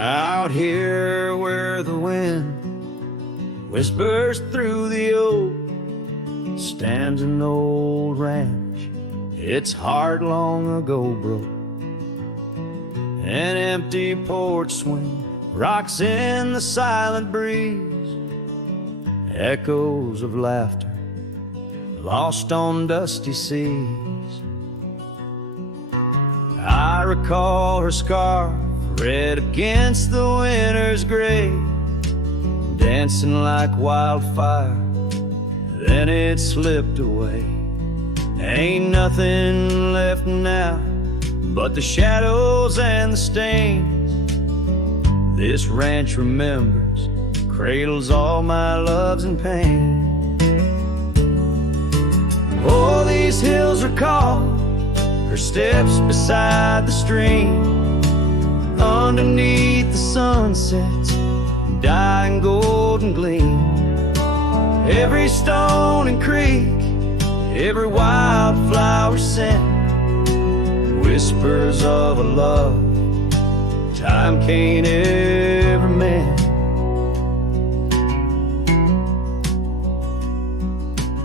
Out here where the wind whispers through the oak stands an old ranch. Its heart long ago broke. An empty porch swing rocks in the silent breeze. Echoes of laughter lost on dusty seas. I recall her scarf red against the winter's gray, dancing like wildfire, then it slipped away. Ain't nothing left now but the shadows and the stains. This ranch remembers, cradles all my loves and pain. Oh, these hills recall her steps beside the stream, underneath the sunset's dying golden gleam. Every stone and creek, every wildflower scent, whispers of a love time can't ever mend.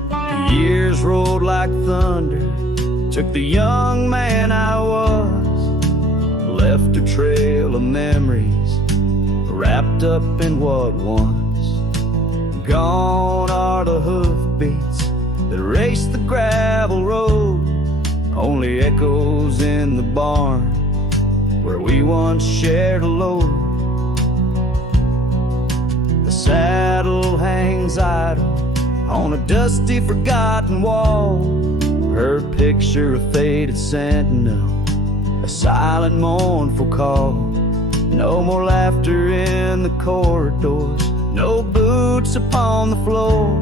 The years rolled like thunder, took the young man I was, left a trail of memories wrapped up in what once. Gone are the hoofbeats that raced the gravel road, only echoes in the barn where we once shared a load. The saddle hangs idle on a dusty forgotten wall, her picture a faded sentinel, a silent mournful call. No more laughter in the corridors, no boots upon the floor,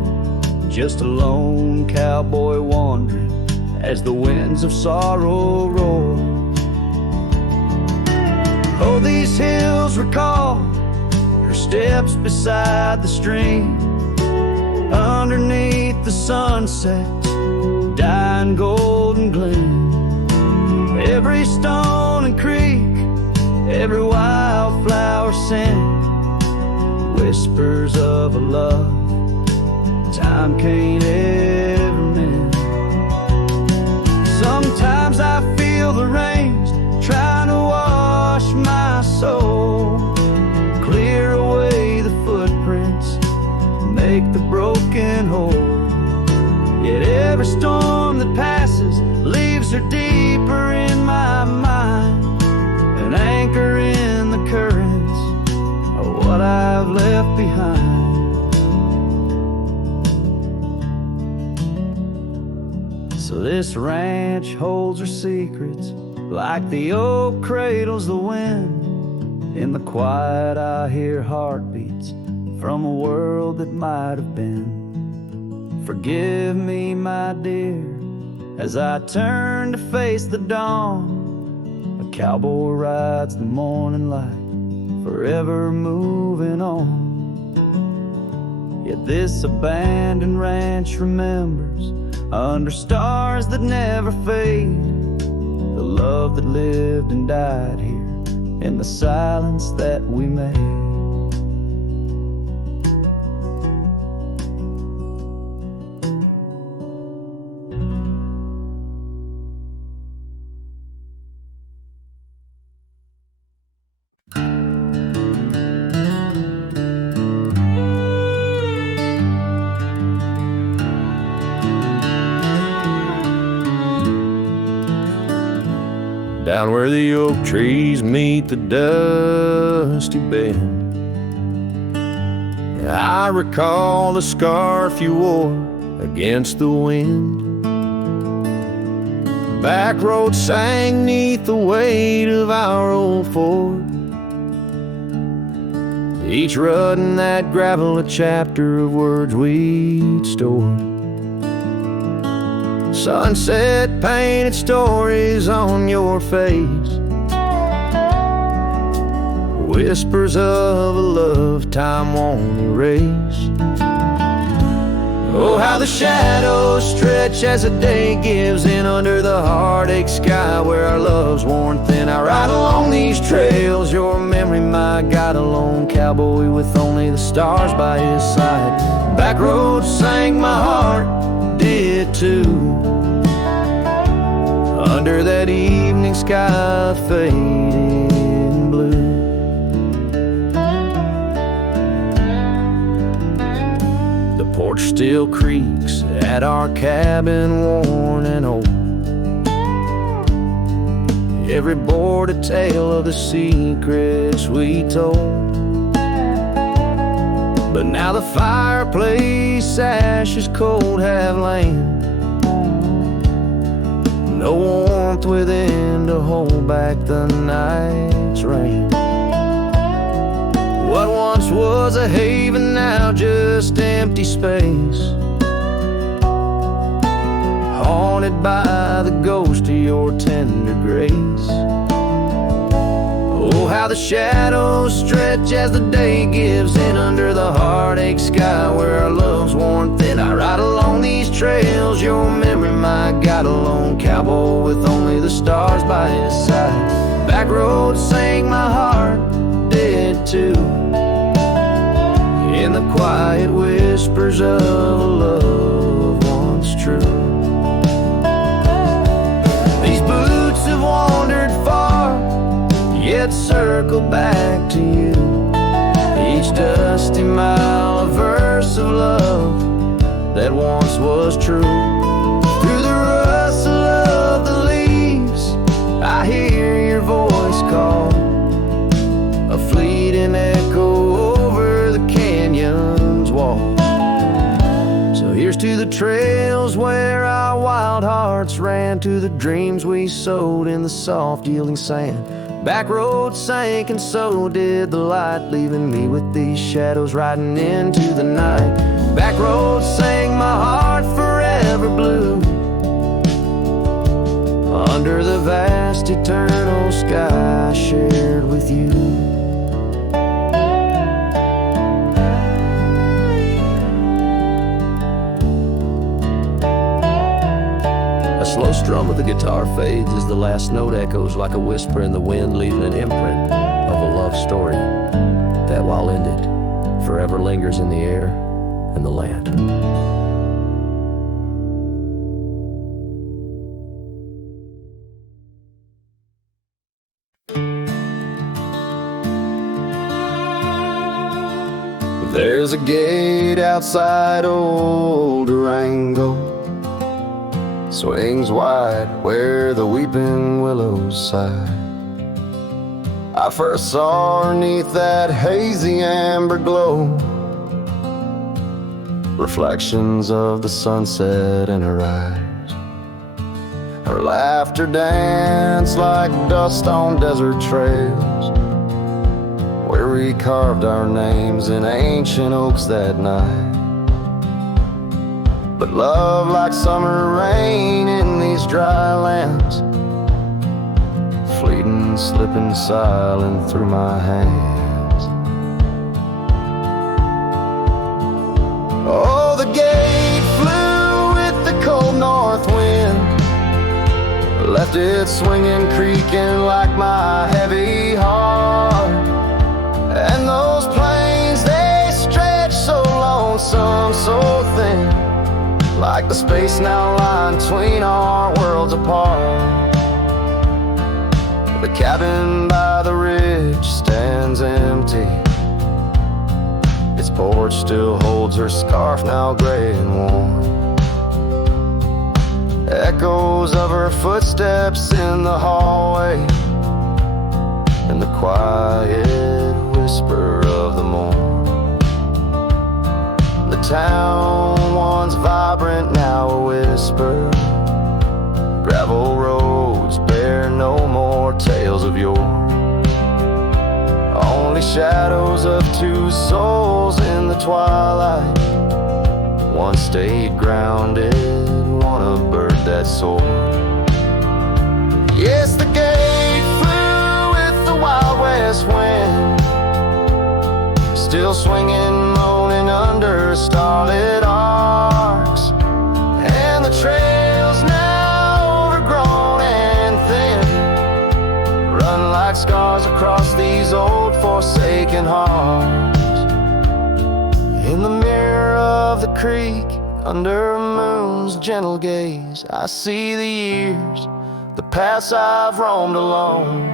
just a lone cowboy wandering as the winds of sorrow roar. Oh, these hills recall her steps beside the stream, underneath the sunset's dying golden gleam. Every stone and creek, every wildflower scent, whispers of a love time can't ever mend. Sometimes I feel the rains trying to wash my soul, clear away the footprints, make the broken whole. Yet every storm that passes leaves her deeper in my mind, an anchor in the currents of what I've left behind. So this ranch holds her secrets like the oak cradles the wind. In the quiet I hear heartbeats from a world that might have been. Forgive me, my dear, as I turn to face the dawn. A cowboy rides the morning light, forever moving on. Yet this abandoned ranch remembers, under stars that never fade, the love that lived and died here in the silence that we made. Down where the oak trees meet the dusty bend, I recall the scarf you wore against the wind. Backroad sang 'neath the weight of our old Ford, each rut in that gravel a chapter of words we'd stored. Sunset painted stories on your face, whispers of a love time won't erase. Oh, how the shadows stretch as the day gives in under the heartache sky where our love's worn thin. I ride along these trails, your memory my got a lone cowboy with only the stars by his side. Backroad sang my heart, did too. Under that evening sky fading blue. The porch still creaks at our cabin, worn and old. Every board a tale of the secrets we told. But now the fireplace ashes cold have lain. No warmth within to hold back the night's rain. What once was a haven, now just empty space, haunted by the ghost of your tender grace. Oh, how the shadows stretch as the day gives in under the heartache sky where our love's worn thin. I ride along these trails, your memory, my God, a lone cowboy with only the stars by his side. Backroad sang my heart, did too, in the quiet whispers of a love once true. These boots have wandered far, yet circle back to you. Each dusty mile a verse of love that once was true. Through the rustle of the leaves I hear your voice call, a fleeting echo over the canyon's wall. So here's to the trails where our wild hearts ran, to the dreams we sowed in the soft yielding sand. Backroad sank and so did the light, leaving me with these shadows riding into the night. Backroad sang my heart forever blue, under the vast eternal sky I shared with you. A slow strum of the guitar fades as the last note echoes like a whisper in the wind, leaving an imprint of a love story that, while ended, forever lingers in the air and the land. There's a gate outside old Durango, swings wide where the weeping willows sigh. I first saw her 'neath that hazy amber glow, reflections of the sunset in her eyes. Her laughter danced like dust on desert trails, where we carved our names in ancient oaks that night. But love, like summer rain in these dry lands, fleeting, slipping silent through my hands. Oh, the gate flew with the cold north wind, left it swinging, creaking like my heavy heart. And those plains, they stretch so lonesome, so thin, like the space now lying between our worlds apart. The cabin by the ridge stands empty, its porch still holds her scarf, now gray and warm. Echoes of her footsteps in the hallway, and the quiet whisper of the morn. The town, once vibrant, now a whisper. Gravel roads bear no more tales of yore, only shadows of two souls in the twilight. One stayed grounded, one a bird that soared. Yes, the gate flew with the Wild West wind, still swinging, moaning under starlit arcs. And the trails now overgrown and thin run like scars stars across these old forsaken hearts. In the mirror of the creek, under a moon's gentle gaze, I see the years, the paths I've roamed alone.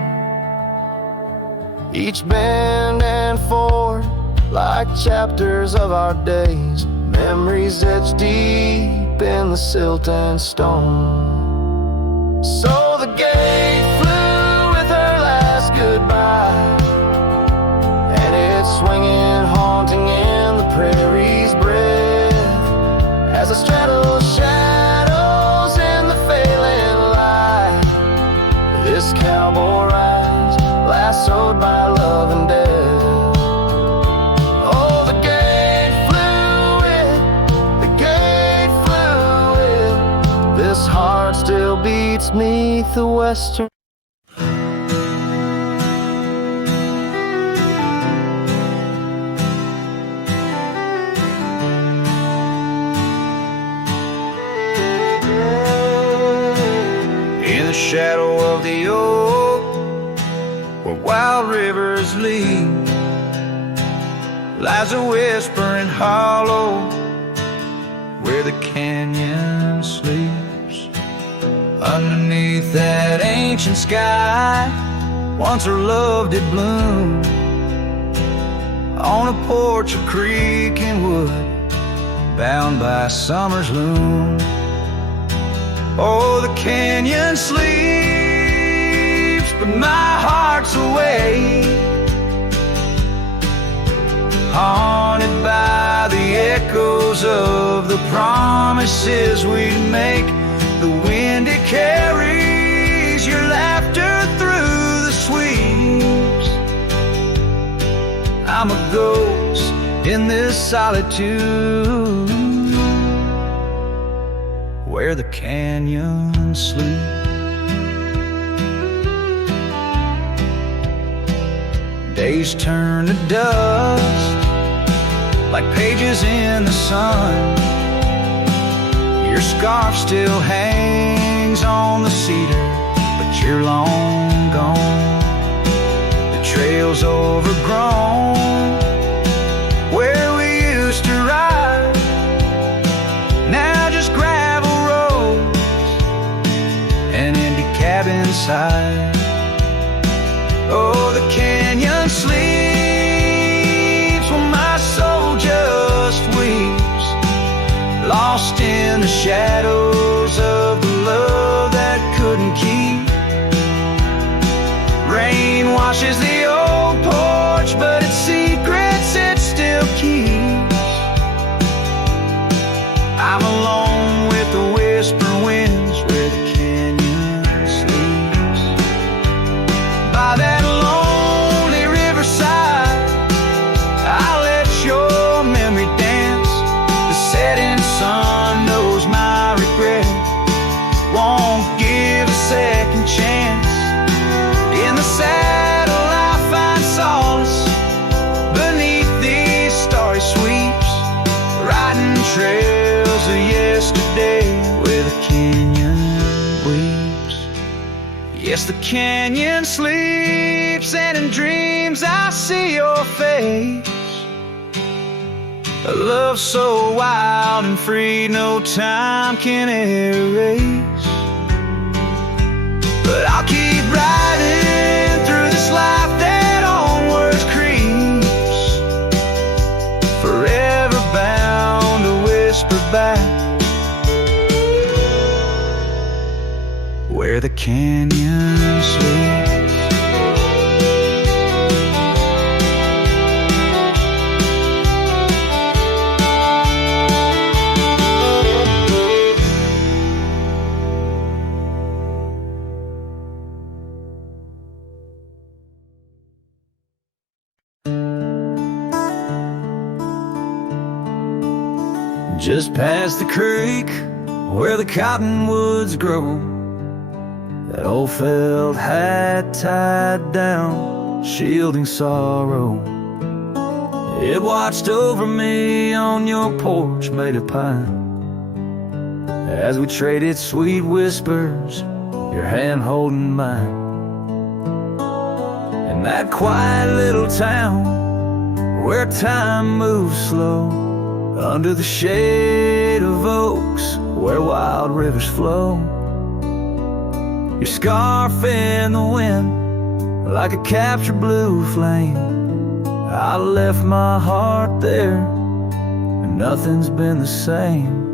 Each bend and fork like chapters of our days, memories etched deep in the silt and stone. So the gate flew with her last goodbye, and it's swinging, haunting in the prairie's breath, as it straddles shadows in the failing light. This cowboy rides, lassoed by love and death. This heart still beats 'neath the western. In the shadow of the oak, where wild rivers lead, lies a whispering hollow where the canyon sleeps. Underneath that ancient sky, once her love did bloom. On a porch of creek and wood, bound by summer's loom. Oh, the canyon sleeps, but my heart's awake, haunted by the echoes of the promises we'd make. The wind, it carries your laughter through the sweeps. I'm a ghost in this solitude, where the canyon sleeps. Days turn to dust like pages in the sun. Your scarf still hangs on the cedar, but you're long gone. The trail's overgrown where we used to ride, now just gravel roads and empty cabin side. Oh, the canyon sleeps when my soul just weeps, lost in the shadows of the love that couldn't keep. Rain washes the old porch, but its secrets it still keeps. I'm alone with the whisper winds where the canyon sleeps. By that lonely riverside, I'll let your memory dance. The setting sun knows my regret, won't give a second chance. In the saddle I find solace beneath these starry sweeps, riding trails of yesterday where the canyon weeps. Yes, the canyon sleeps, and in dreams I see your face. A love so wild and free, no time can erase. But I'll keep riding through this life that onwards creeps, forever bound to whisper back where the canyon sleeps. Just past the creek where the cottonwoods grow, that old felt hat tied down, shielding sorrow. It watched over me on your porch made of pine, as we traded sweet whispers, your hand holding mine. And that quiet little town where time moves slow, under the shade of oaks where wild rivers flow. Your scarf in the wind like a captured blue flame. I left my heart there and nothing's been the same.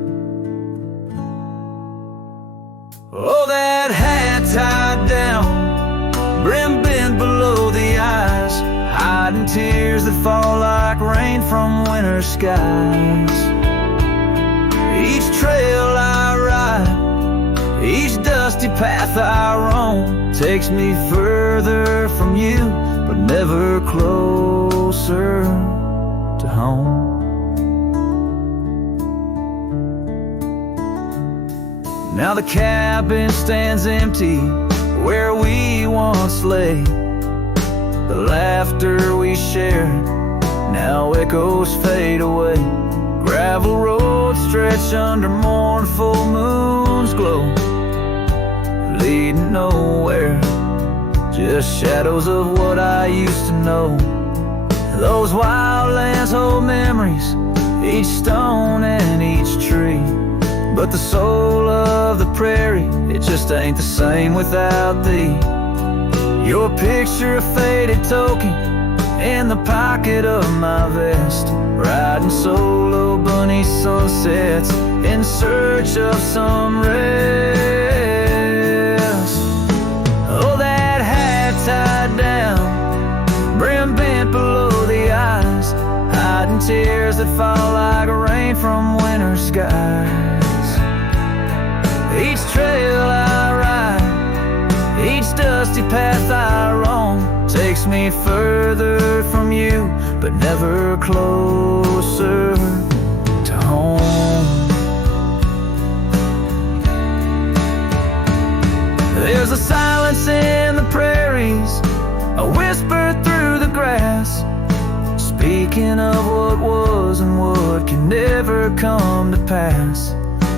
Oh, that hat tied down, brim bent below the eyes, hiding tears that fall like rain from winter skies. Each trail I ride, each dusty path I roam, takes me further from you, but never closer to home. Now the cabin stands empty where we once lay. The laughter we shared now echoes fade away. Gravel roads stretch under mournful moon's glow, leading nowhere, just shadows of what I used to know. Those wild lands hold memories, each stone and each tree, but the soul of the prairie, it just ain't the same without thee. Your picture, a faded token in the pocket of my vest, riding solo bunny sunsets in search of some rest. Oh, that hat tied down, brim bent below the eyes, hiding tears that fall like rain from winter skies. Each trail I ride, each dusty path I roam, takes me further from you, but never closer to home. There's a silence in the prairies, a whisper through the grass, speaking of what was and what can never come to pass.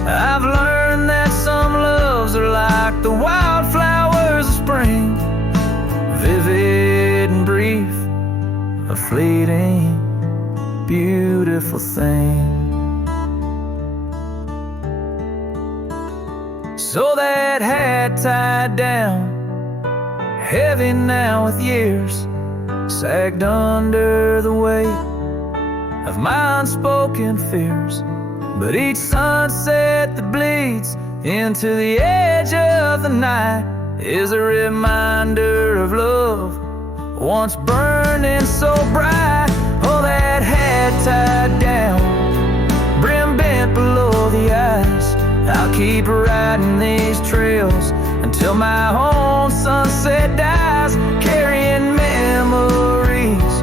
I've learned that some loves are like the wildflowers of spring, vivid and brief, a fleeting, beautiful thing. So that hat tied down, heavy now with years, sagged under the weight of my unspoken fears. But each sunset that bleeds into the edge of the night is a reminder of love once burning so bright. Oh, that hat tied down, brim bent below the eyes, I'll keep riding these trails until my own sunset dies, carrying memories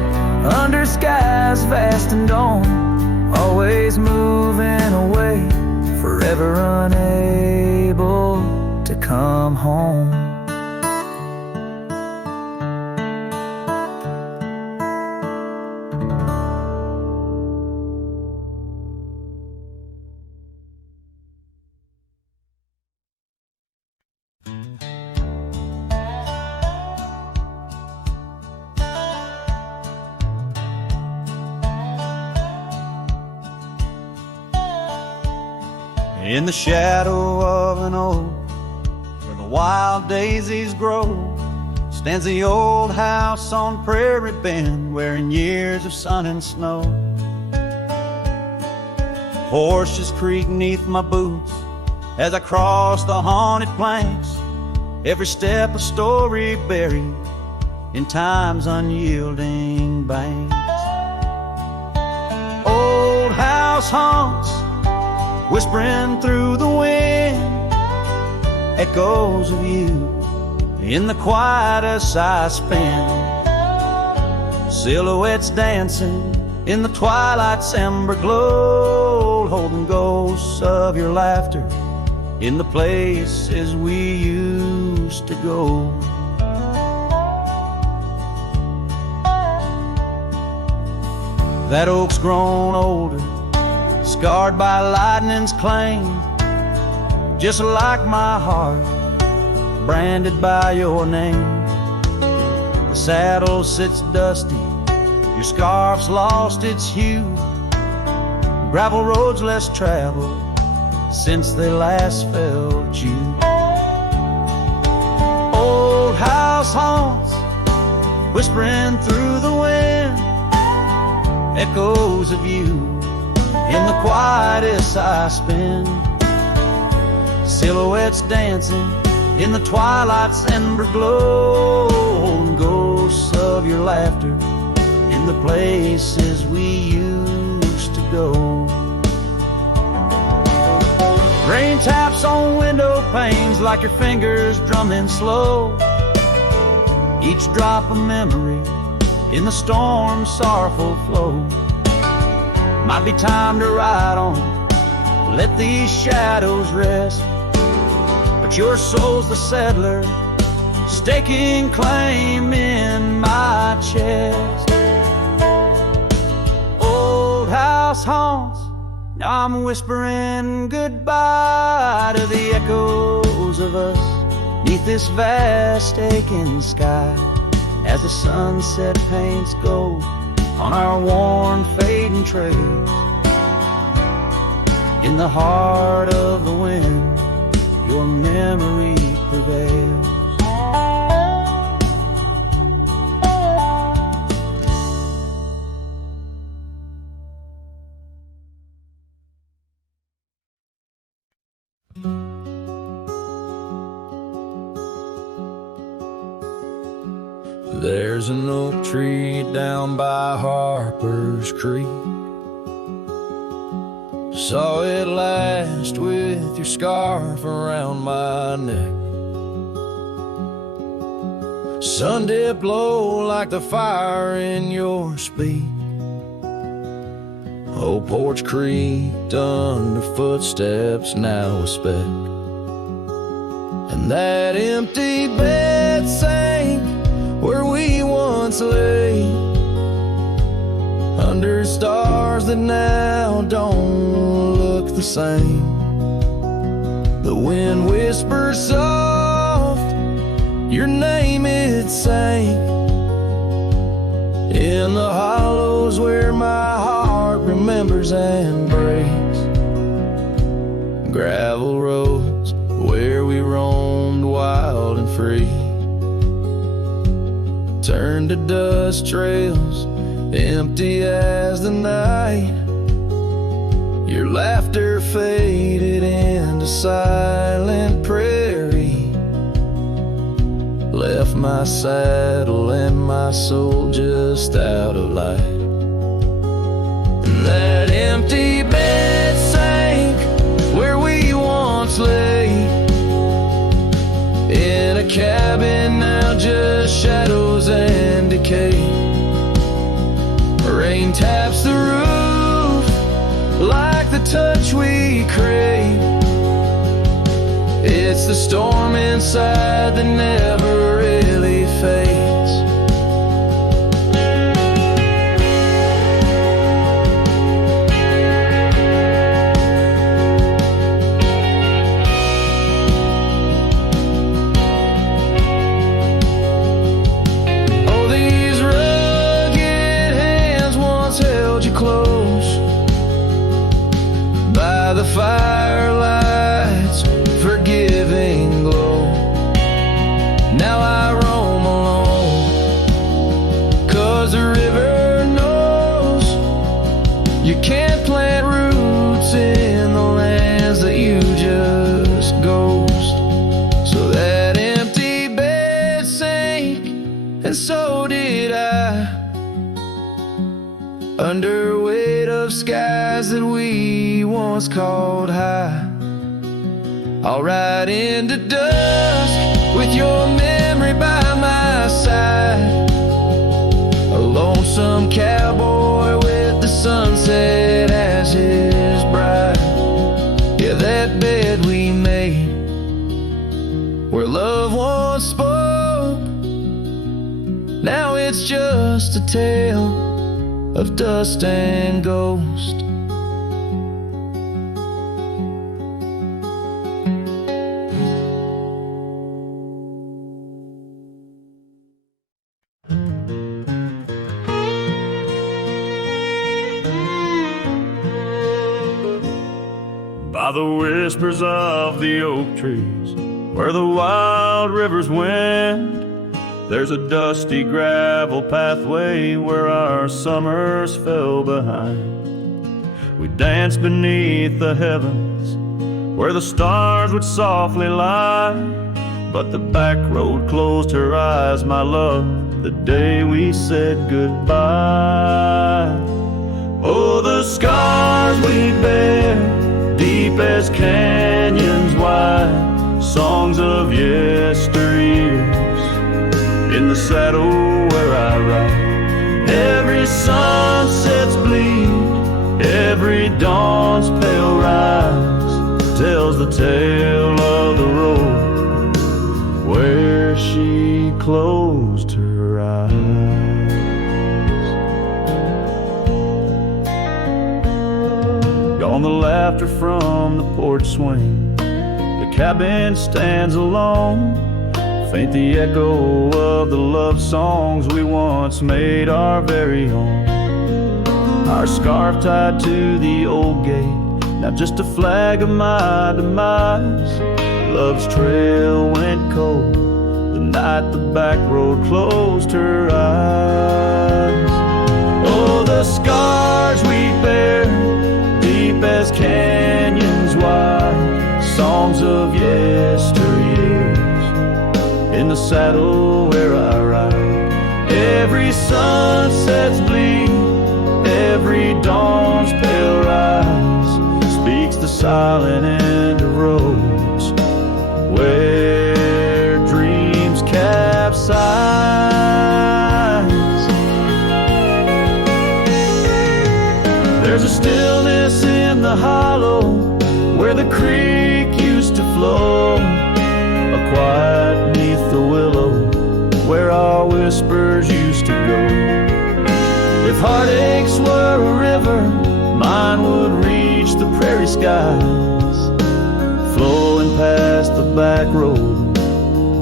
under skies vast and dawn, always moving away, forever unable to come home. In the shadow of an oak where the wild daisies grow stands the old house on Prairie Bend, wearing years of sun and snow. Horses creak neath my boots as I cross the haunted planks, every step a story buried in time's unyielding banks. Old house haunts whispering through the wind, echoes of you in the quietest I spend. Silhouettes dancing in the twilight's ember glow, holding ghosts of your laughter in the places we used to go. That oak's grown older, scarred by lightning's claim, just like my heart, branded by your name. The The saddle sits dusty, your scarf's lost its hue. Gravel roads less traveled since they last felt you. Old house haunts whispering through the wind, echoes of you in the quietest I spend. Silhouettes dancing in the twilight's ember glow, and ghosts of your laughter in the places we used to go. Rain taps on window panes like your fingers drumming slow, each drop a memory in the storm's sorrowful flow. Might be time to ride on, let these shadows rest, but your soul's the settler, staking claim in my chest. Old house haunts, now I'm whispering goodbye to the echoes of us neath this vast aching sky, as the sunset paints gold on our worn fading trails. In the heart of the wind, your memory prevails. There's an oak tree down by Harper's Creek. Saw it last with your scarf around my neck. Sun did blow like the fire in your speak. Old porch creaked under footsteps now a speck, and that empty bed sank where we once lay, under stars that now don't look the same. The wind whispers soft, your name it sang, in the hollows where my heart remembers and breaks. Gravel roads where we roamed wild and free turned to dust trails, empty as the night. Your laughter faded into silent prairie, left my saddle and my soul just out of light. And that empty bed sank where we once lay, in a cabin now just shadows and decay. Rain taps the roof like the touch we crave. It's the storm inside that never really fades. Firelight's forgiving glow. Now I roam alone, 'cause the river knows you can't plant roots in the lands that you just ghost. So that empty bed sank, and so did I, under weight of skies that we once called high. I'll ride into dusk with your memory by my side, a lonesome cowboy with the sunset as his bride. Yeah, that bed we made where love once spoke, now it's just a tale of dust and ghost. the whispers of the oak trees, where the wild rivers wend, there's a dusty gravel pathway where our summers fell behind. We danced beneath the heavens, where the stars would softly lie, but the back road closed her eyes, my love, the day we said goodbye. Oh, the scars we bear, deep as canyons wide, songs of yesteryears, in the saddle where I ride. Every sunset's bleed, every dawn's pale rise, tells the tale of the road where she closed her eyes. Gone the laughter from the porch swing, the cabin stands alone, faint the echo of the love songs we once made our very own. Our scarf tied to the old gate, now just a flag of my demise. Love's trail went cold the night the back road closed her eyes. Oh, the scars we bear, deep as canyons wide, songs of yesteryears, in the saddle where I ride. Every sunset's bleed, every dawn's pale rise, speaks the silent end of roads where dreams capsize. There's a stillness in the hollow where the creek used to flow, a quiet beneath the willow where our whispers used to go. If heartaches were a river, mine would reach the prairie skies, flowing past the back road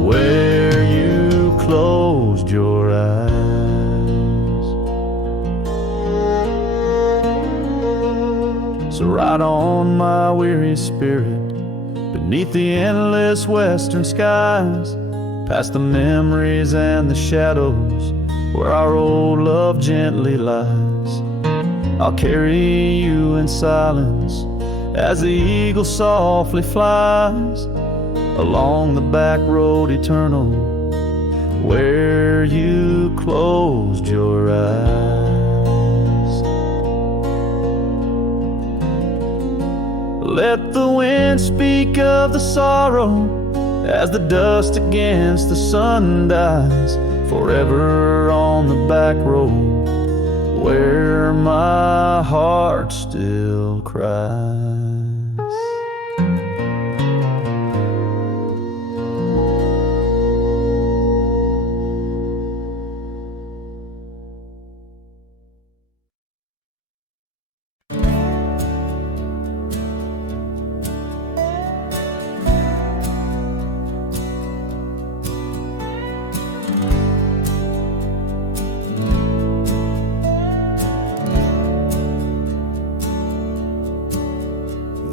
where you closed your eyes. So ride on, my weary spirit, beneath the endless western skies, past the memories and the shadows where our old love gently lies. I'll carry you in silence as the eagle softly flies along the back road eternal where you closed your eyes. Let the wind speak of the sorrow as the dust against the sun dies, forever on the back road where my heart still cries.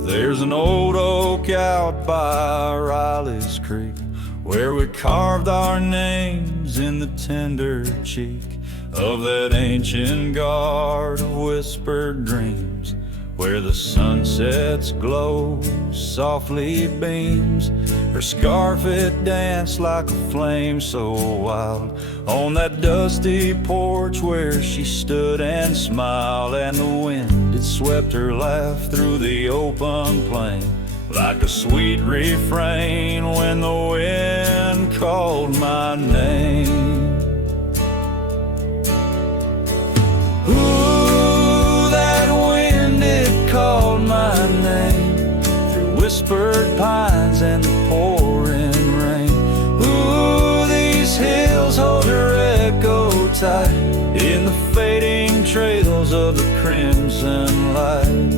There's an old oak out by Riley's Creek where we carved our names in the tender cheek of that ancient guard of whispered dreams, where the sunset's glow softly beams. Her scarf it danced like a flame so wild on that dusty porch where she stood and smiled, and the wind it swept her laugh through the open plain like a sweet refrain when the wind called my name. Ooh, that wind it called my name through whispered pines and the pouring rain. Ooh, these hills hold her echo tight in the fading trails of the crimson light.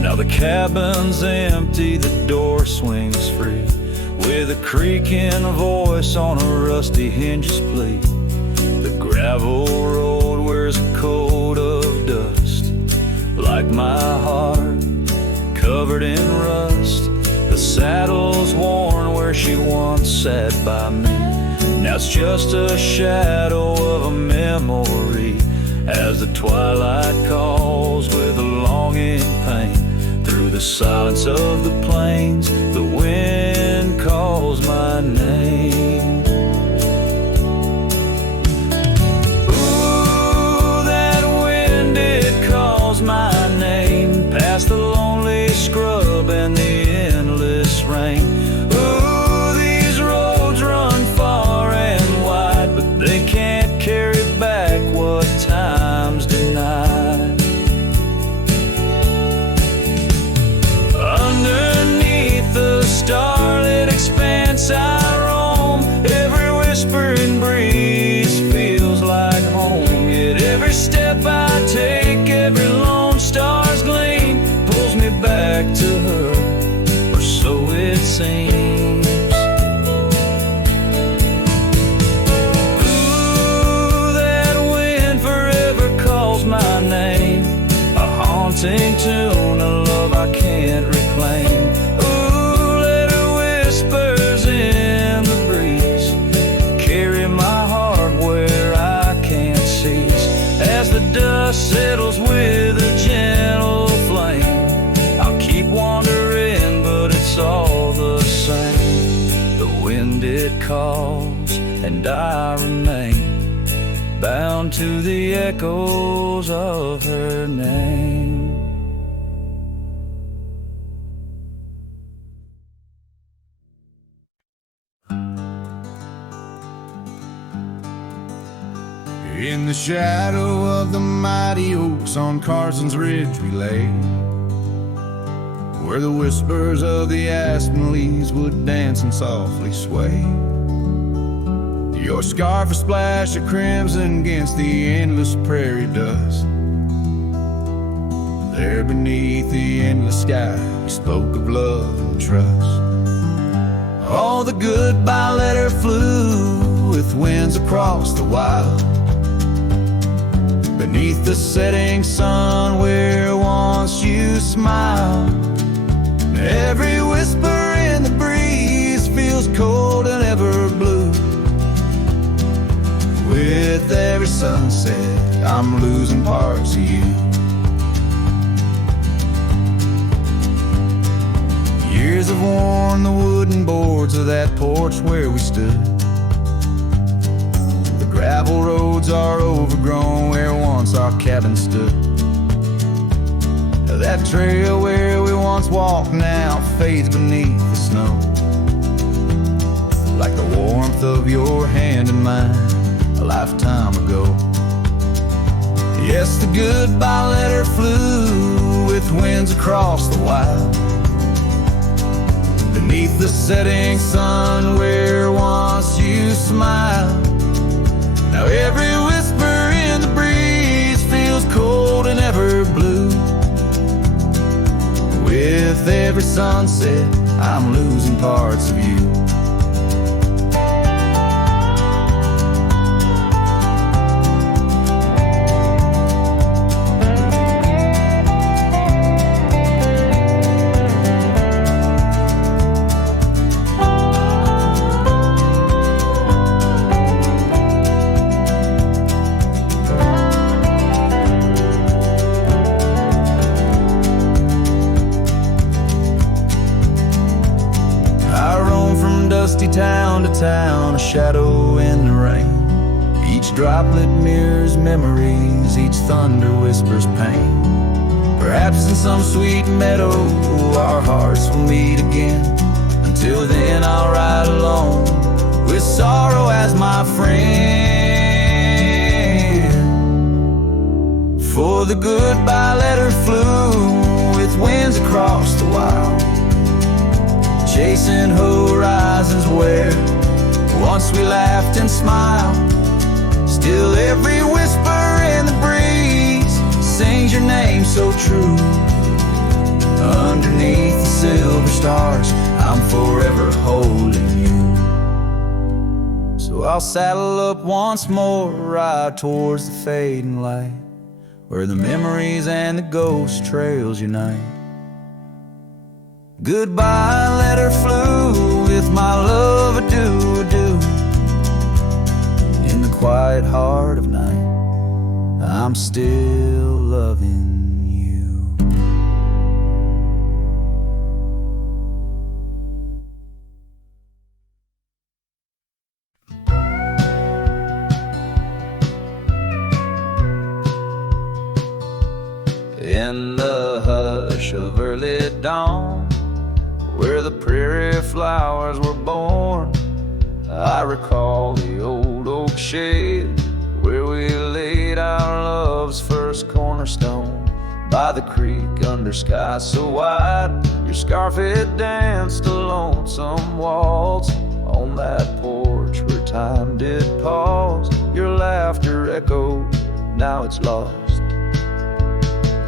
Now the cabin's empty, the door swings free, with a creaking voice on a rusty hinge's plea. The gravel road wears a coat of dust like my heart, covered in rust. The saddle's worn where she once sat by me. Now it's just a shadow of a memory, as the twilight calls with a longing pain. Through the silence of the plains, the wind calls my name. Ooh, that wind, it calls my name, past the lonely scrub and the endless rain. Ooh, these roads run far and wide, but they can't carry back what time's denied. Underneath the starlit expanse I roam, every whispering breeze feels like home. Yet every step I take, every lone star's gleam pulls me back to her, or so it seems. Ooh, that wind forever calls my name, a haunting tune, a love I can't reclaim. Ooh, let her whispers in the breeze carry my heart where I can't cease. As the dust settles with a gentle flame, I'll keep wandering, but it's all the same. The wind, it calls, and I remain bound to the echoes of her name. In the shadow of the mighty oaks on Carson's Ridge we lay, where the whispers of the aspen leaves would dance and softly sway. Your scarf a splash of crimson against the endless prairie dust. There beneath the endless sky we spoke of love and trust. All the goodbye letter flew with winds across the wild, beneath the setting sun where once you smiled. Every whisper in the breeze feels cold and ever blue. With every sunset, I'm losing parts of you. Years have worn the wooden boards of that porch where we stood. The gravel roads are overgrown where once our cabin stood. That trail where we once walked now fades beneath the snow, like the warmth of your hand in mine a lifetime ago. Yes, the goodbye letter flew with winds across the wild, beneath the setting sun where once you smiled. Now every whisper in the breeze feels cold and ever blue. With every sunset, I'm losing parts of you. Town to town, a shadow in the rain. Each droplet mirrors memories, each thunder whispers pain. Perhaps in some sweet meadow our hearts will meet again. Until then I'll ride alone with sorrow as my friend. For the goodbye letter flew with winds across the wild, chasing horizons where once we laughed and smiled. Still every whisper in the breeze sings your name so true. Underneath the silver stars, I'm forever holding you. So I'll saddle up once more, ride towards the fading light, where the memories and the ghost trails unite. Goodbye letter flew with my love, adieu, adieu. In the quiet heart of night, I'm still loving you. In the hush of early dawn, where the prairie flowers were born, I recall the old oak shade where we laid our love's first cornerstone. By the creek under sky so wide, your scarf it danced a lonesome waltz on that porch where time did pause. Your laughter echoed, now it's lost.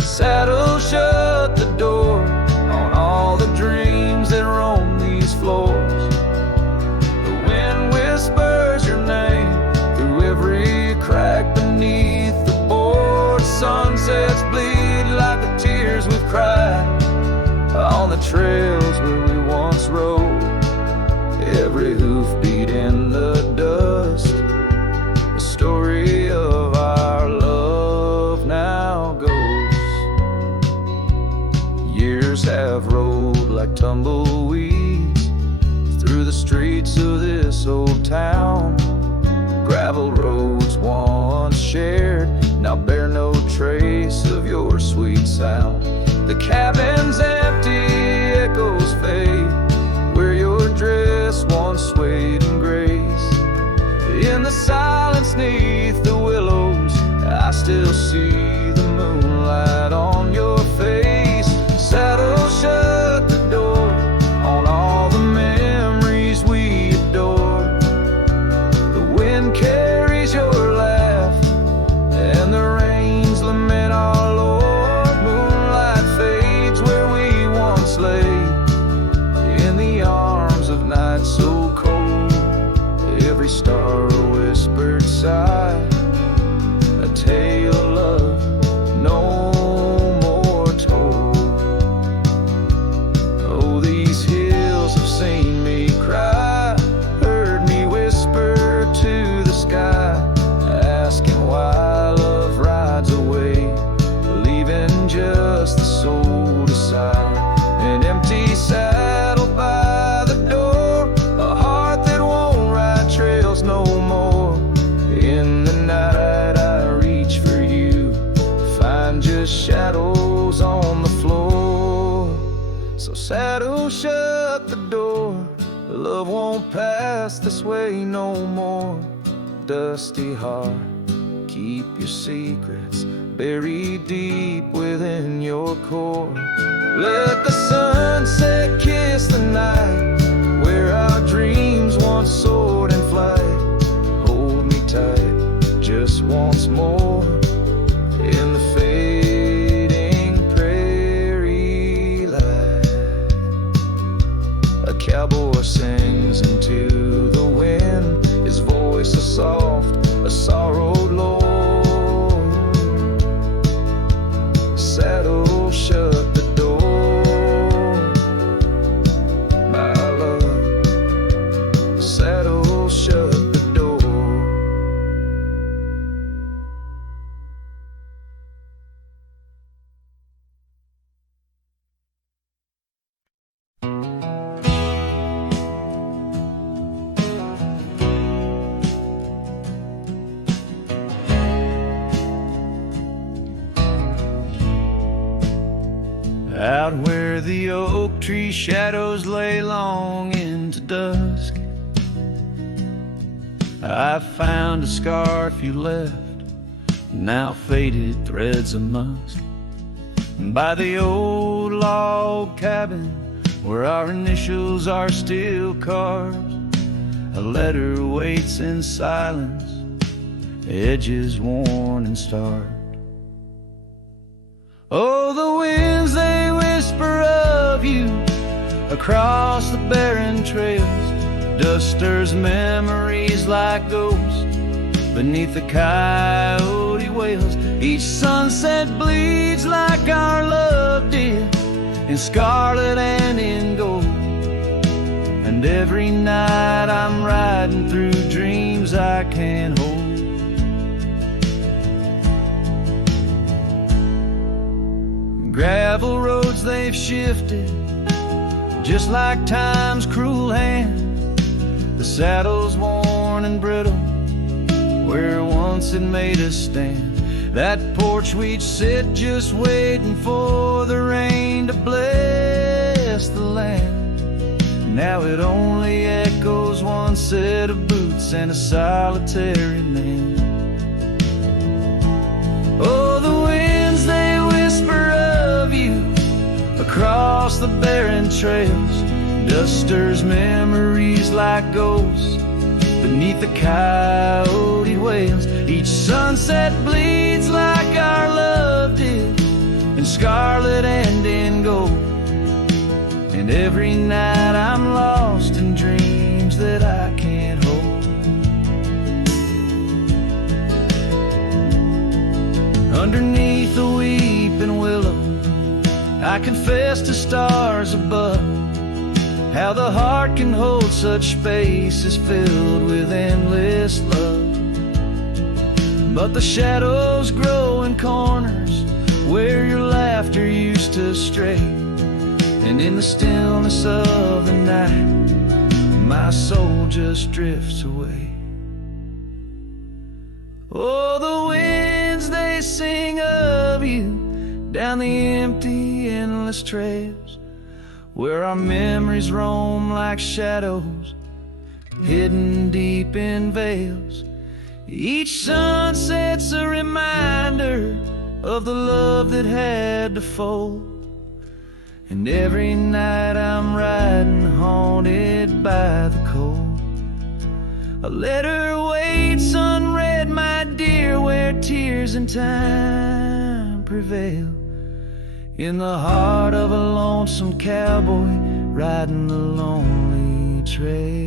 Saddle shut the door on all the dreams that roam these floors. The wind whispers your name through every crack beneath the board. Sunsets bleed like the tears we've cried on the trails where we once rode. Every hoofbeat in the dust, the story of our love now goes. Years have rolled like tumbleweeds through the streets of this old town. Gravel roads once shared now bear no trace of your sweet sound. The cabin's empty, echoes fade where your dress once swayed in grace. In the silence neath the willows, I still see the moonlight on your face. Saddle shut the door on all the memories we adored. The wind carries your laugh and the rains lament our Lord. Moonlight fades where we once lay in the arms of night so cold. Every star a whispered sigh, a tale of love no more told. Oh, these hills have seen me cry, heard me whisper to the sky, asking why love rides away, leaving just the soul to sigh. An empty saddle by the door, a heart that won't ride trails no more. In the night I reach for you, find just shadows on the floor. So saddle shut the door, love won't pass this way no more. Dusty heart, keep your secrets buried deep within your core. Let the sunset kiss the night where our dreams once soared in flight. Hold me tight just once more in the fading prairie light. A cowboy sings into the wind, his voice is soft, a sorrowed lord. Saddle shut the door, my love. Saddle shut the door. Out where the oak tree shadows lay long into dusk, I found a scarf you left, now faded threads of musk. By the old log cabin where our initials are still carved, a letter waits in silence, edges worn and starved. Oh, the winds, they whisper of you across the barren trails. Dust stirs memories like ghosts beneath the coyote wail. wails. Each sunset bleeds like our love did, in scarlet and in gold. And every night I'm riding through dreams I can't hold. Gravel roads they've shifted, just like time's cruel hand. The saddle's worn and brittle, where once it made us stand. That porch we'd sit just waiting for the rain to bless the land. Now it only echoes one set of boots and a solitary man. Oh, the winds they whisper of you across the barren trails. Dusters memories like ghosts beneath the coyote wails. Each sunset bleeds like our love did, in scarlet and in gold. And every night I'm lost in dreams that I can't hold. Underneath the weeping willow, I confess to stars above, how the heart can hold such spaces filled with endless love. But the shadows grow in corners where your laughter used to stray, and in the stillness of the night my soul just drifts away. Oh, the winds they sing of you down the empty endless trails, where our memories roam like shadows hidden deep in veils. Each sunset's a reminder of the love that had to fold. And every night I'm riding haunted by the cold. A letter waits unread, my dear, where tears and time prevail, in the heart of a lonesome cowboy riding the lonely trail.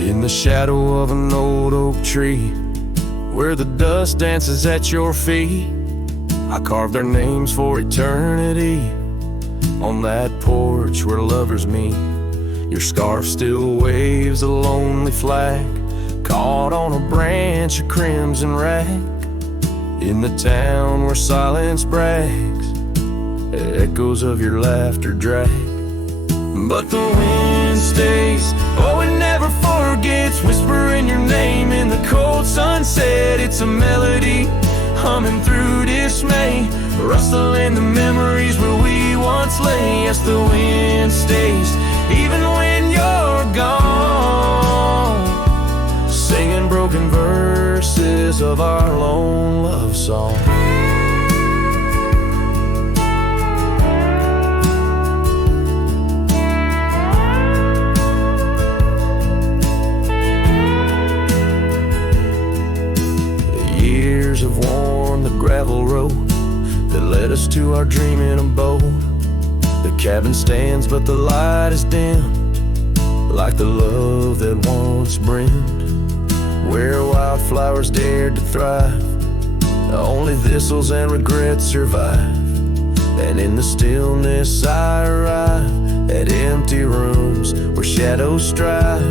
In the shadow of an old oak tree, where the dust dances at your feet, I carved our names for eternity on that porch where lovers meet. Your scarf still waves a lonely flag, caught on a branch of crimson rag, in the town where silence brags, echoes of your laughter drag. But the wind stays, oh it never forgets, whispering your name in the cold sunset. It's a melody humming through dismay, rustling the memories where we once lay. Yes, the wind stays even when you're gone, singing broken verses of our lone love song. Have worn the gravel road that led us to our dreaming abode. The cabin stands but the light is dim, like the love that once brimmed, where wildflowers dared to thrive, only thistles and regrets survive. And in the stillness I arrive at empty rooms where shadows strive.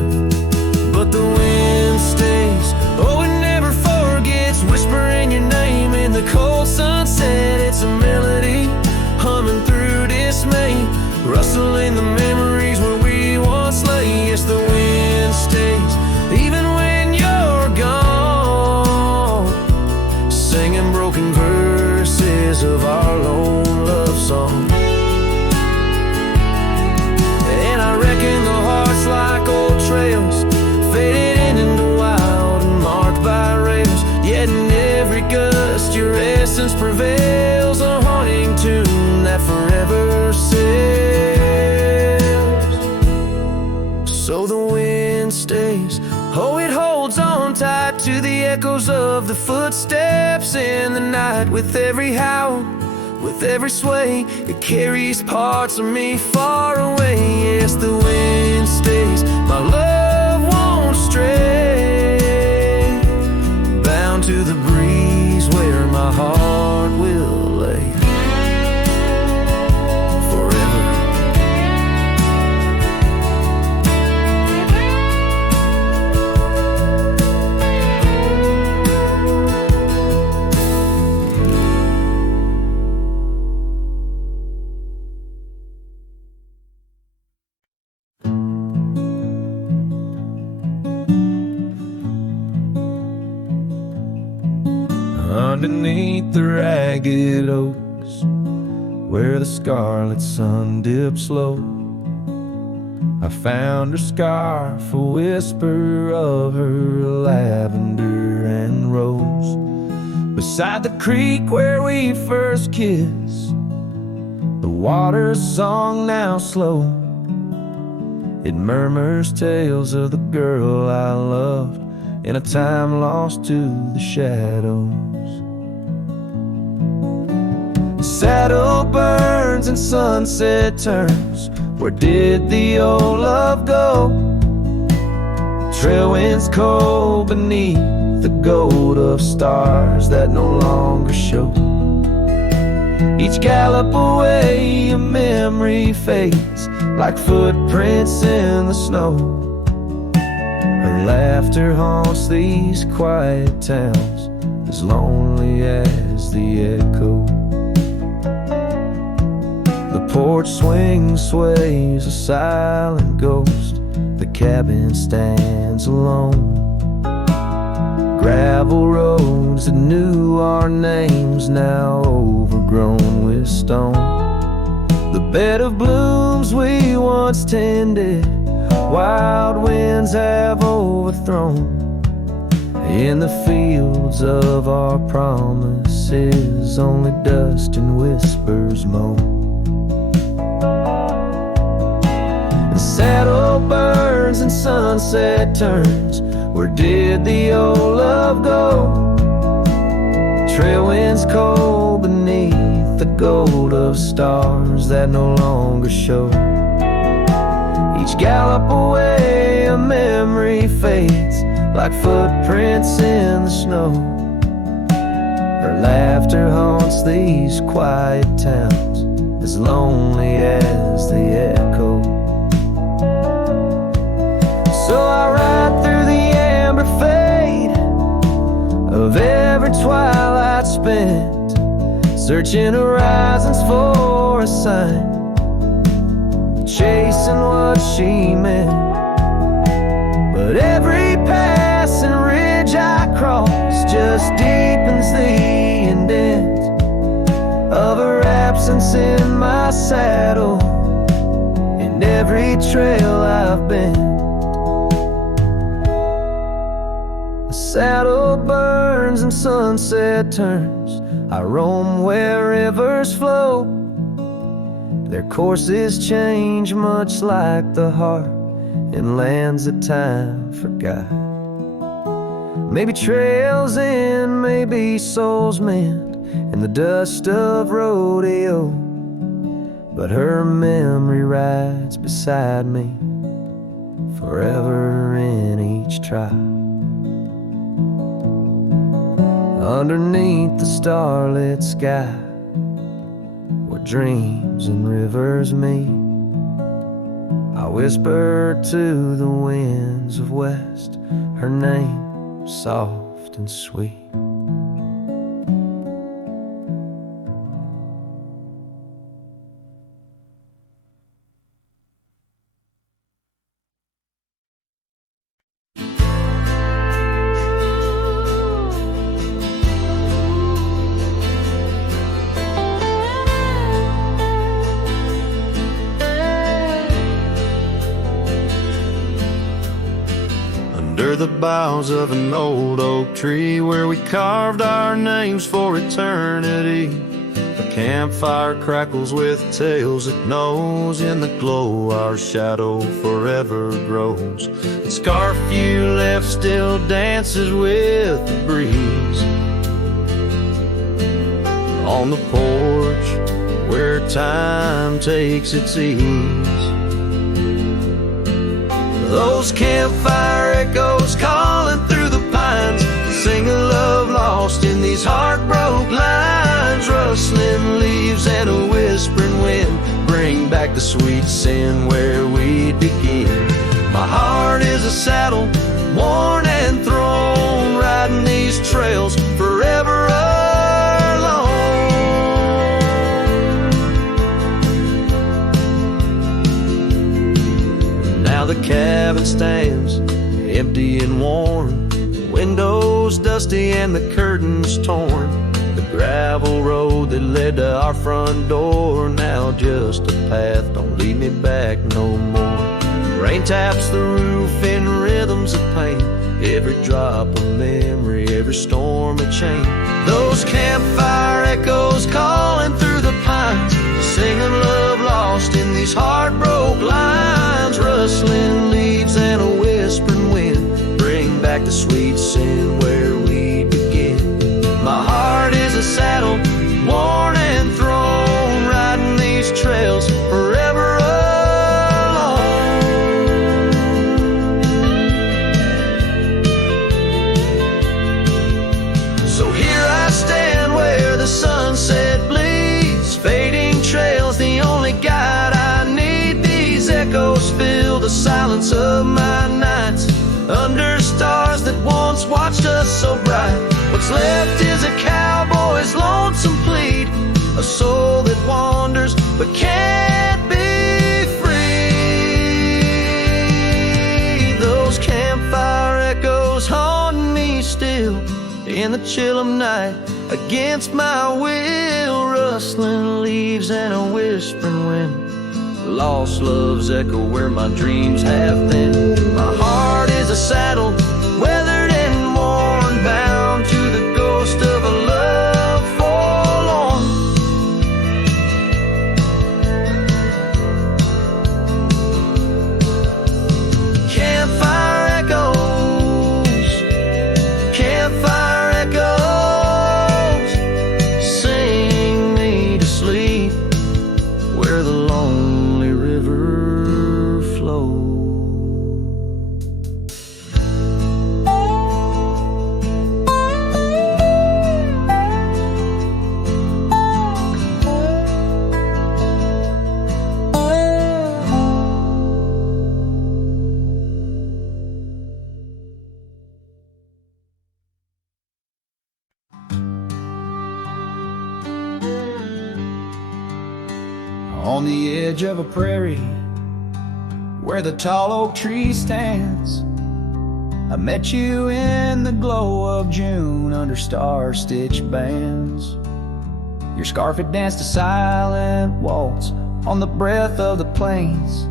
But the wind stays, oh it never forgets, whispering your name in the cold sunset. It's a melody humming through dismay, rustling the memories where we once lay. Yes, the wind stays even when you're gone, singing broken verses of our lone love song. And I reckon the heart's like old trails, faded into wild and marked by rails. Yet in every gust your essence prevails, a haunting tune that forever sails. So the wind stays, oh it holds to the echoes of the footsteps in the night. With every howl, with every sway, it carries parts of me far away. Yes, the wind stays, my love won't stray, bound to the breeze where my heart will lay forever. Underneath the ragged oaks, where the scarlet sun dips low, I found her scarf, a whisper of her lavender and rose. Beside the creek where we first kissed, the water's song now slow. It murmurs tales of the girl I loved in a time lost to the shadows. Saddle burns and sunset turns. Where did the old love go? Trail winds cold beneath the gold of stars that no longer show. Each gallop away a memory fades like footprints in the snow. Her laughter haunts these quiet towns, as lonely as the echo. The porch swing sways, a silent ghost. The cabin stands alone. Gravel roads that knew our names, now overgrown with stone. The bed of blooms we once tended, wild winds have overthrown. In the fields of our promises, only dust and whispers moan. The saddle burns and sunset turns. Where did the old love go? Trail winds cold beneath the gold of stars that no longer show. Each gallop away a memory fades like footprints in the snow. Her laughter haunts these quiet towns, as lonely as the echo. So I ride through the amber fade of every twilight spent, searching horizons for a sign, chasing what she meant. But every passing ridge I cross just deepens the indent of her absence in my saddle, in every trail I've been. Saddle burns and sunset turns. I roam where rivers flow. Their courses change much like the heart in lands that time forgot. Maybe trails end, maybe souls mend in the dust of rodeo. But her memory rides beside me forever in each tribe. Underneath the starlit sky, where dreams and rivers meet, I whisper to the winds of west her name, soft and sweet. Under the boughs of an old oak tree, where we carved our names for eternity, a campfire crackles with tales it knows. In the glow our shadow forever grows. The scarf you left still dances with the breeze. On the porch where time takes its ease, those campfire echoes calling through the pines sing a love lost in these heartbroken lines. Rustling leaves and a whispering wind bring back the sweet sin where we begin. My heart is a saddle, worn and thrown, riding these trails forever alone. Now the cabin stands empty and worn, windows dusty and the curtains torn. The gravel road that led to our front door, now just a path, don't lead me back no more. Rain taps the roof in rhythms of pain, every drop of memory, every storm a chain. Those campfire echoes calling through the pines, singing love lost in these heartbroken lines. Rustling leaves and a whispering wind bring back the sweet sin where we begin. My heart is a saddle, worn and thrown, riding these trails forever alone. So here I stand where the sunset bleeds, fading trails the only guide I need. These echoes fill the silence of my nights, under stars that once watched us so bright. What's left is a cowboy's lonesome plead, a soul that wanders but can't be free. Those campfire echoes haunt me still in the chill of night, against my will. Rustling leaves and a whispering wind, lost love's echo where my dreams have been. My heart is a saddle, weathered and worn, bound to the ghost of a love forlorn. Campfire echoes, campfire echoes, sing me to sleep where the lonely river flows. On the edge of a prairie where the tall oak tree stands, I met you in the glow of June under star-stitched bands. Your scarf had danced a silent waltz on the breath of the plains.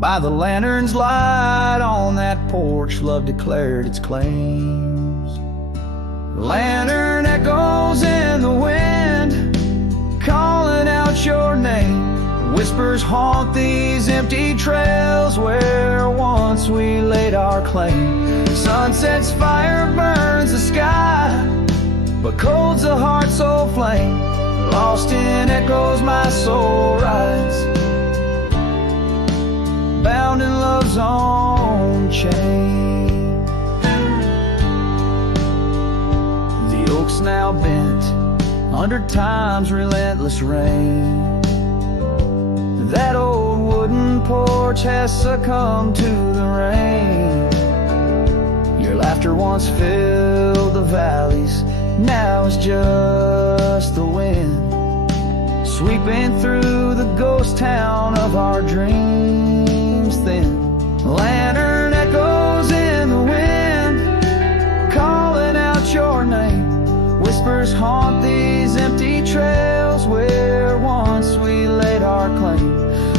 By the lantern's light on that porch, love declared its claims. Lantern echoes in the wind, calling out your name. Whispers haunt these empty trails where once we laid our claim. Sunset's fire burns the sky, but cold's the heart so flame. Lost in echoes my soul rides, bound in love's own chain. The oak's now bent under time's relentless rain. That old wooden porch has succumbed to the rain. Your laughter once filled the valleys, now it's just the wind sweeping through the ghost town of our dreams thin. Lantern echoes in the wind, calling out your name. Whispers haunt these empty trails where once we laid our claim.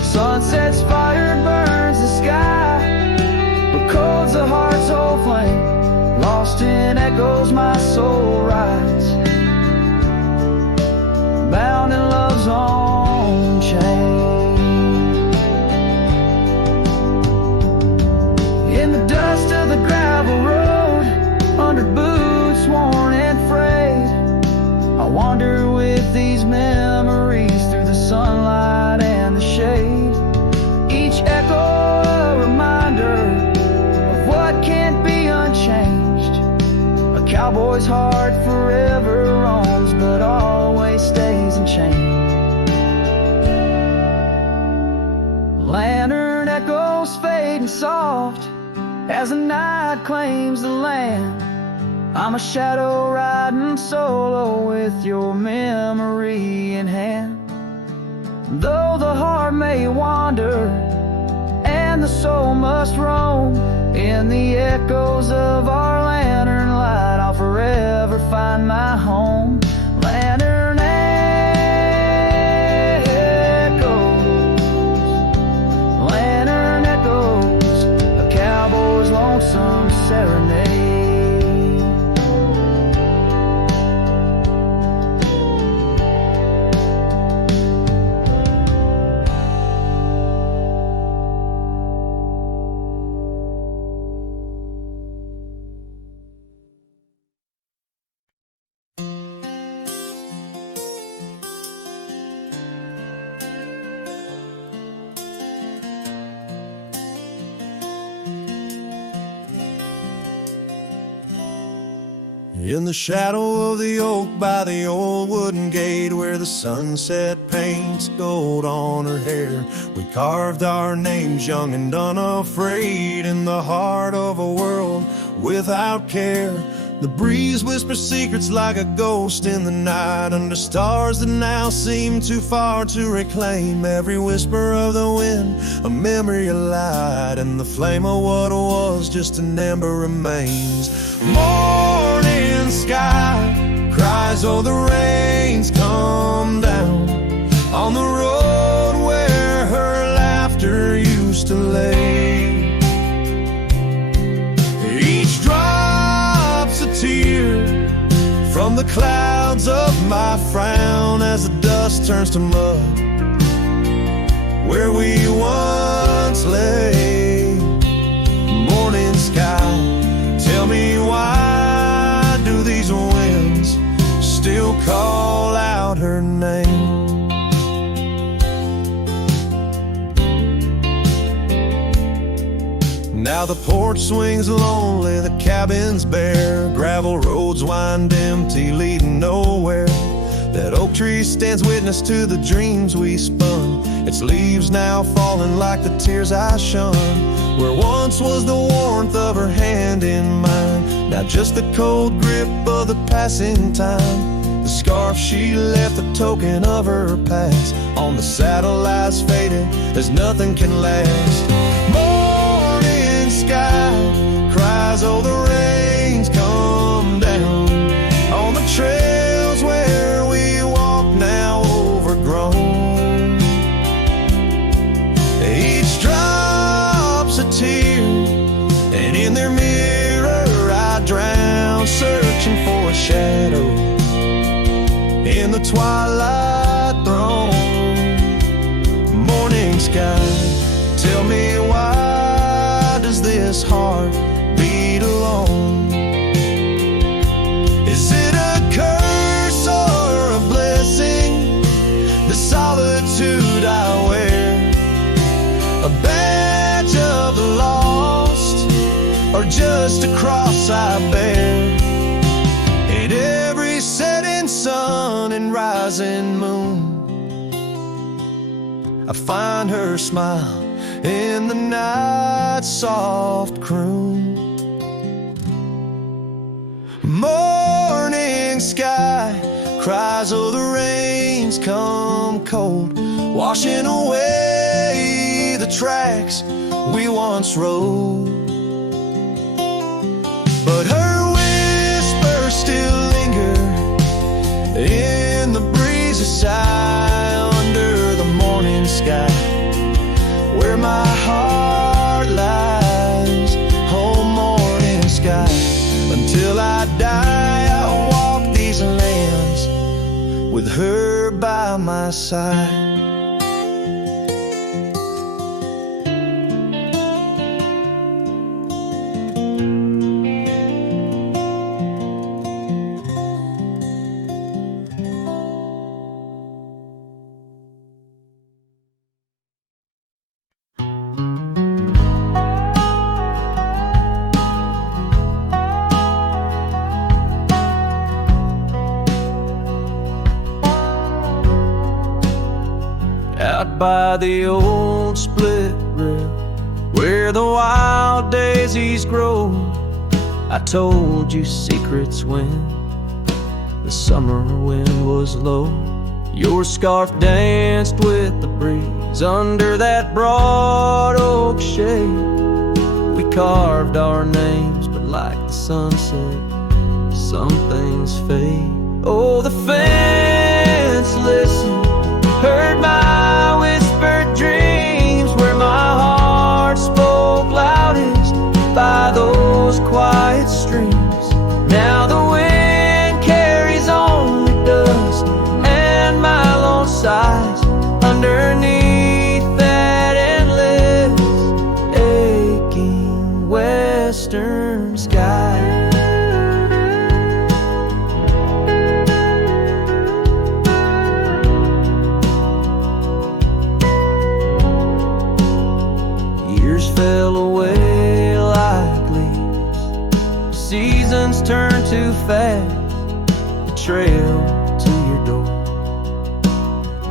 Sunset's fire burns the sky, but cold's the heart so flame. Lost in echoes my soul rides, bound his own chain. In the dust of the gravel road, under boots worn and frayed, I wander with these memories through the sunlight and the shade. Each echo a reminder of what can't be unchanged. A cowboy's heart forever roams, but always stays unchained. Lantern echoes fading soft as the night claims the land. I'm a shadow riding solo with your memory in hand. Though the heart may wander and the soul must roam, in the echoes of our lantern light I'll forever find my home. Lantern echoes, lantern echoes, a cowboy's lonesome serenade. In the shadow of the oak by the old wooden gate, where the sunset paints gold on her hair, we carved our names young and unafraid in the heart of a world without care. The breeze whispers secrets like a ghost in the night, under stars that now seem too far to reclaim. Every whisper of the wind, a memory of light, and the flame of what was just an ember remains. Morning sky cries, oh the rains come down on the road where her laughter used to lay. Each drop's a tear from the clouds of my frown as the dust turns to mud where we once lay. Morning sky, tell me why do these winds still call out her name? Now the porch swings lonely, the cabin's bare, gravel roads wind empty, leading nowhere. That oak tree stands witness to the dreams we spun, its leaves now falling like the tears I shun. Where once was the warmth of her hand in mine, now just the cold grip of the passing time. The scarf she left, the token of her past, on the saddle lies faded as nothing can last. Morning sky cries, oh the rains come down on the trails where we walk now overgrown. Each drop's a tear, and in their mirror I drown, searching for a shadow in the twilight throne. Morning sky, tell me why does this heart beat alone? Is it a curse or a blessing, the solitude I wear? A badge of the lost, or just a cross I bear? In every setting sun and rising moon, I find her smile in the night's soft croon. Morning sky cries, oh the rains come cold, washing away the tracks we once rode. But her whispers still linger in the breezy sigh under the morning sky, where my heart lies. Oh, morning sky, until I die I'll walk these lands with her by my my side. Out by the old split rail, where the wild daisies grow, I told you secrets when the summer wind was low. Your scarf danced with the breeze under that broad oak shade. We carved our names, but like the sunset, some things fade. Oh, the fence listened, heard my whispered dreams, where my heart spoke loudest by those quiet streams. Now the wind carries only dust and my lone sighs underneath that endless aching western sky. Fell away like leaves, seasons turn too fast. The trail to your door,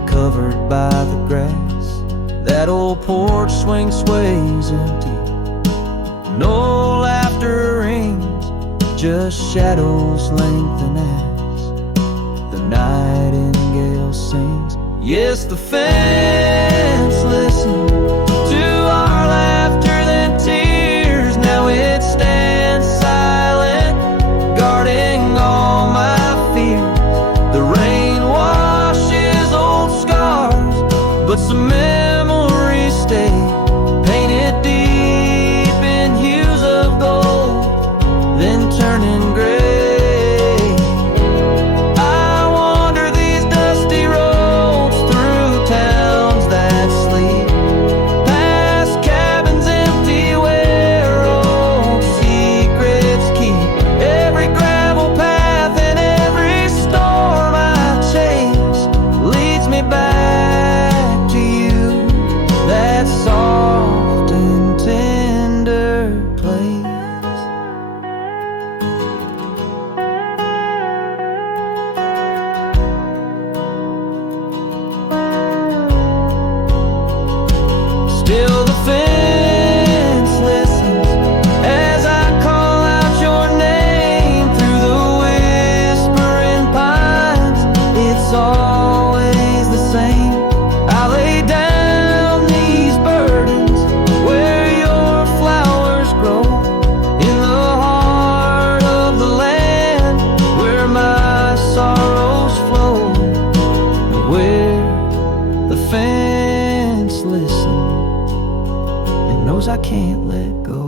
covered by the grass. That old porch swing sways empty, no laughter rings, just shadows lengthen as the nightingale sings. Yes, the fence listens to our laughter than tears. Now it stands silent, guarding all my fears. The rain washes old scars, but some memories stay, painted deep in hues of gold, then turning gray. I wander these dusty roads through towns that sleep, past cabins empty where old secrets keep. Every gravel path and every storm I chase leads me back to you, that soft and tender place. Still the fence listens as I call out your name through the whispering pines. It's always the same. I lay down these burdens where your flowers grow, in the heart of the land where my sorrows flow, and where the fence listens and knows I can't let go.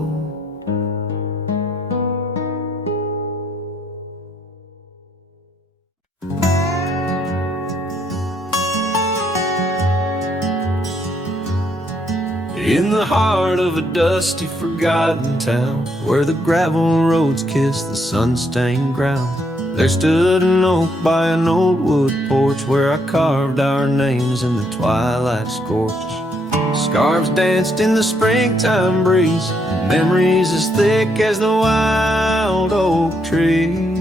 In the heart of a dusty, forgotten town, where the gravel roads kiss the sun-stained ground, there stood an oak by an old wood porch, where I carved our names in the twilight scorch. Scarves danced in the springtime breeze, memories as thick as the wild oak tree.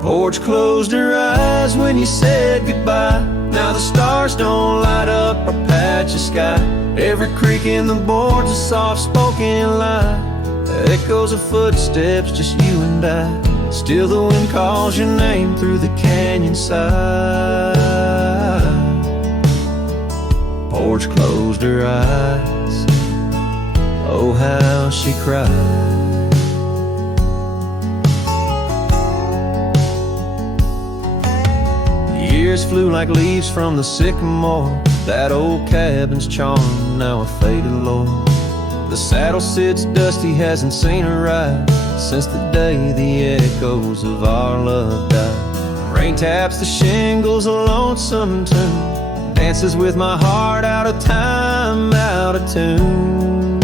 Porch closed her eyes when you said goodbye. Now the stars don't light up our patch of sky. Every creak in the board's a soft-spoken lie, echoes of footsteps, just you and I. Still the wind calls your name through the canyon side. Porch closed her eyes, oh how she cried. Years flew like leaves from the sycamore, that old cabin's charm, now a faded lore. The saddle sits dusty, hasn't seen her ride since the day the echoes of our love died. Rain taps the shingles, a lonesome tune dances with my heart, out of time, out of tune.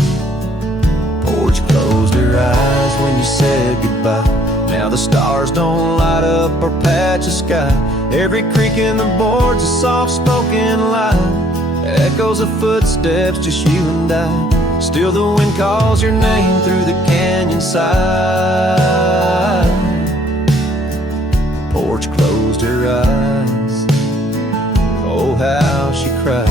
Porch closed her eyes when you said goodbye. Now the stars don't light up our patch of sky. Every creak in the board's a soft-spoken lie, echoes of footsteps, just you and I. Still the wind calls your name through the canyon side. Porch closed her eyes, oh how she cried.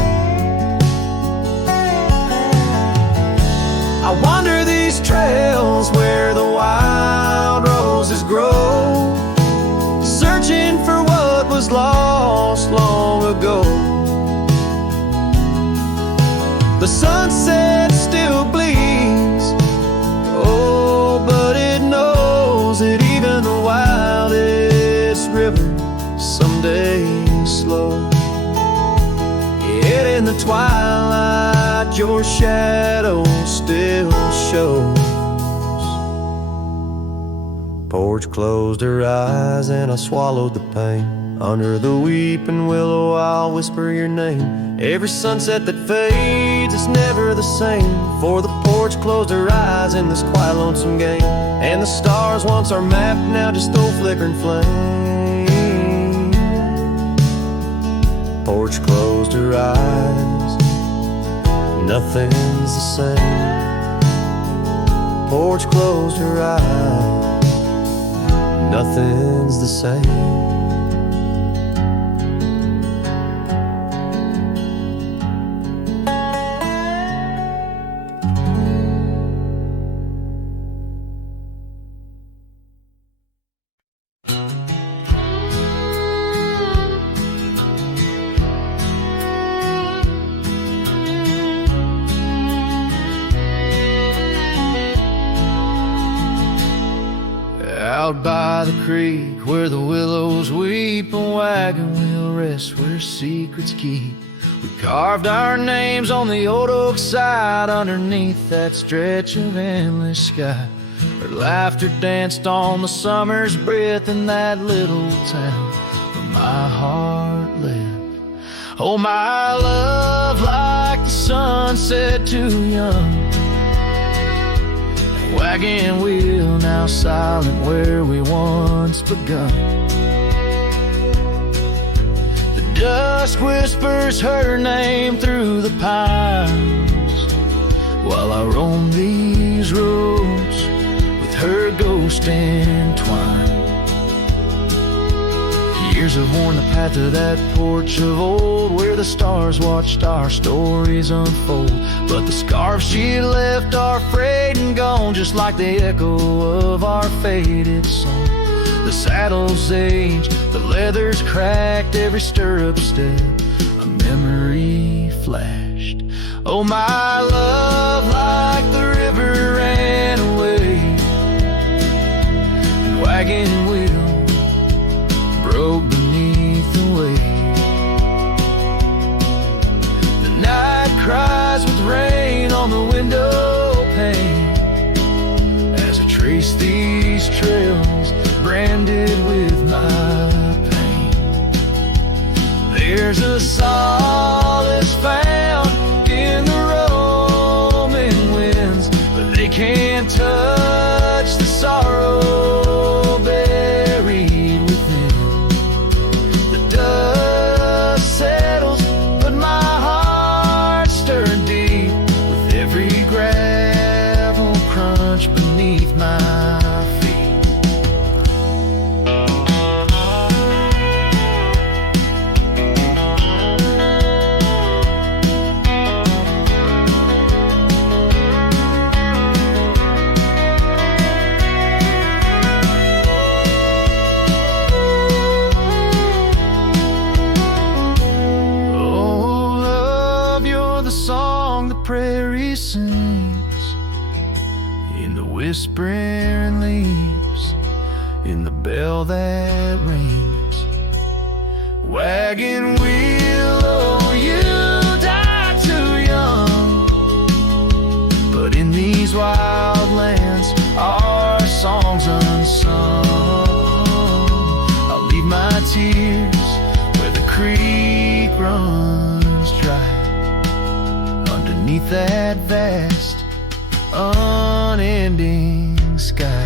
I wander these trails where the wild roses grow, searching for what was lost long ago. The sunset still bleeds, oh, but it knows that even the wildest river someday slows. Yet in the twilight your shadow still shows. Porch closed her eyes and I swallowed the pain. Under the weeping willow I'll whisper your name. Every sunset that fades is never the same, for the porch closed her eyes in this quiet lonesome game. And the stars once our map, now just old flickering flame. Porch closed her eyes, nothing's the same. Porch closed her eyes, nothing's the same. Out by the creek where the willows weep, a wagon wheel rests where secrets keep. We carved our names on the old oak side underneath that stretch of endless sky. Her laughter danced on the summer's breath in that little town where my heart lived. Oh, my love, like the sunset too young. Wagon wheel now silent where we once begun. The dusk whispers her name through the pines, while I roam these roads with her ghost entwined. Years have worn the path to that porch of old, where the stars watched our stories unfold. But the scarves she left are frayed and gone, just like the echo of our faded song. The saddle's aged, the leather's cracked, every stirrup step a memory flashed. Oh, my love, like the river ran away, and wagon wheel broke beneath the weight. The night cries with rain on the window pane as I trace these trails branded with my pain. There's a solace found in the roaming winds, but they can't touch the sorrow buried within. The dust settles, but my heart stirred deep with every gravel crunch beneath my feet. Prairie sings in the whispering leaves, in the bell that rings. Wagon wheel, oh, you died too young, but in these wild lands our songs unsung. I'll leave my tears that vast, unending sky.